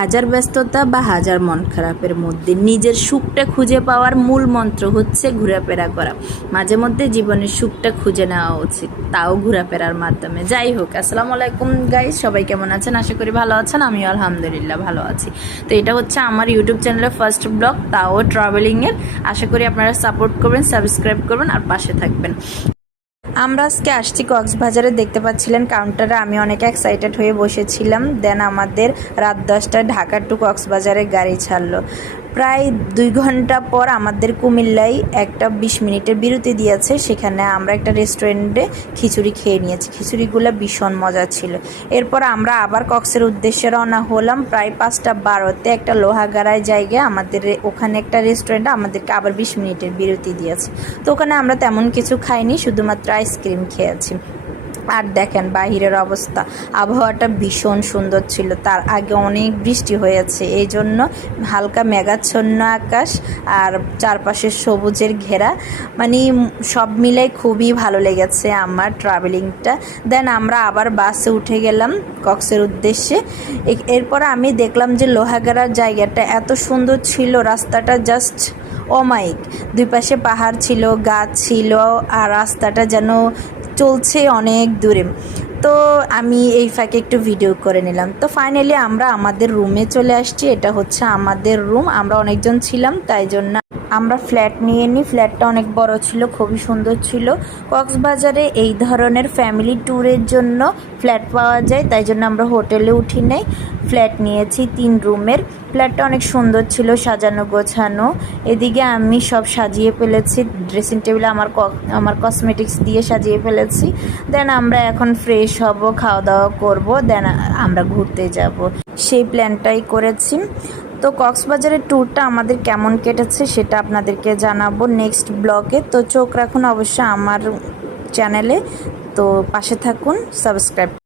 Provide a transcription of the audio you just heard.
হাজার ব্যস্ততা বা হাজার মন খারাপের মধ্যে নিজের সুখটা খুঁজে পাওয়ার মূল মন্ত্র হচ্ছে ঘোরাফেরা করা। মাঝে মধ্যে জীবনের সুখটা খুঁজে নেওয়া উচিত, তাও ঘোরাফেরার মাধ্যমে। যাই হোক, আসসালামু আলাইকুম গাইস, সবাই কেমন আছেন? আশা করি ভালো আছেন। আমিও আলহামদুলিল্লাহ ভালো আছি। তো এটা হচ্ছে আমার ইউটিউব চ্যানেলের ফার্স্ট ব্লগ, তাও ট্রাভেলিংয়ের। আশা করি আপনারা সাপোর্ট করবেন, সাবস্ক্রাইব করবেন আর পাশে থাকবেন। আমরা আজকে আসছি কক্সবাজারে। দেখতে পাচ্ছিলেন কাউন্টারে আমি অনেক এক্সাইটেড হয়ে বসেছিলাম। দেন আমাদের রাত 10টায় ঢাকা টু কক্সবাজারে গাড়ি ছাড়লো। প্রায় 2 ঘন্টা পর আমাদের কুমিল্লায় একটা 20 মিনিটের বিরতি দিয়েছে। সেখানে আমরা একটা রেস্টুরেন্টে খিচুড়ি খেয়ে নিয়েছি। খিচুড়িগুলো ভীষণ মজা ছিল। এরপর আমরা আবার কক্সের উদ্দেশ্যে রওনা হলাম। প্রায় 5টা 12তে একটা লোহাগাড়ায় জায়গায় আমাদের ওখানে একটা রেস্টুরেন্টে আমাদেরকে আবার 20 মিনিটের বিরতি দিয়েছে। তো ওখানে আমরা তেমন কিছু খাইনি, শুধুমাত্র আইসক্রিম খেয়েছি। আর দেখেন বাহিরের অবস্থা, আবহাওয়াটা ভীষণ সুন্দর ছিল। তার আগে অনেক বৃষ্টি হয়েছে, এই জন্য হালকা মেঘাচ্ছন্ন আকাশ আর চারপাশে সবুজের ঘেরা, মানে সব মিলাই খুবই ভালো লেগেছে আমার ট্রাভেলিংটা। দেন আমরা আবার বাসে উঠে গেলাম কক্সের উদ্দেশ্যে। এরপর আমি দেখলাম যে লোহাগাড়ার জায়গাটা এত সুন্দর ছিল, রাস্তাটা জাস্ট অমায়িক। দুই পাশে পাহাড় ছিল, গাছ ছিল, আর রাস্তাটা যেন চলছে অনেক দূরে। তো আমি এই ফাঁকে একটু ভিডিও করে নিলাম। তো ফাইনালি আমরা আমাদের রুমে চলে আসছি। এটা হচ্ছে আমাদের রুম। আমরা অনেকজন ছিলাম, তাই জন্য আমরা ফ্ল্যাট নিয়ে নিই। ফ্ল্যাটটা অনেক বড় ছিল, খুবই সুন্দর ছিল। কক্সবাজারে এই ধরনের ফ্যামিলি ট্যুরের জন্য ফ্ল্যাট পাওয়া যায়, তাই জন্য আমরা হোটেলে উঠি নেই, ফ্ল্যাট নিয়েছি 3 রুমের। ফ্ল্যাটটা অনেক সুন্দর ছিল, সাজানো গোছানো। এদিকে আমি সব সাজিয়ে ফেলেছি, ড্রেসিং টেবিলে আমার কসমেটিক্স দিয়ে সাজিয়ে ফেলেছি। দেন আমরা এখন ফ্রেশ হব, খাওয়া দাওয়া করব, দেন আমরা ঘুরতে যাব, সেই প্ল্যানটাই করেছি। তো কক্সবাজারের ট্যুরটা আমাদের কেমন কেটেছে সেটা আপনাদেরকে জানাবো নেক্সট ব্লগে। তো চোখ রাখুন অবশ্যই আমার চ্যানেলে, তো পাশে থাকুন, সাবস্ক্রাইব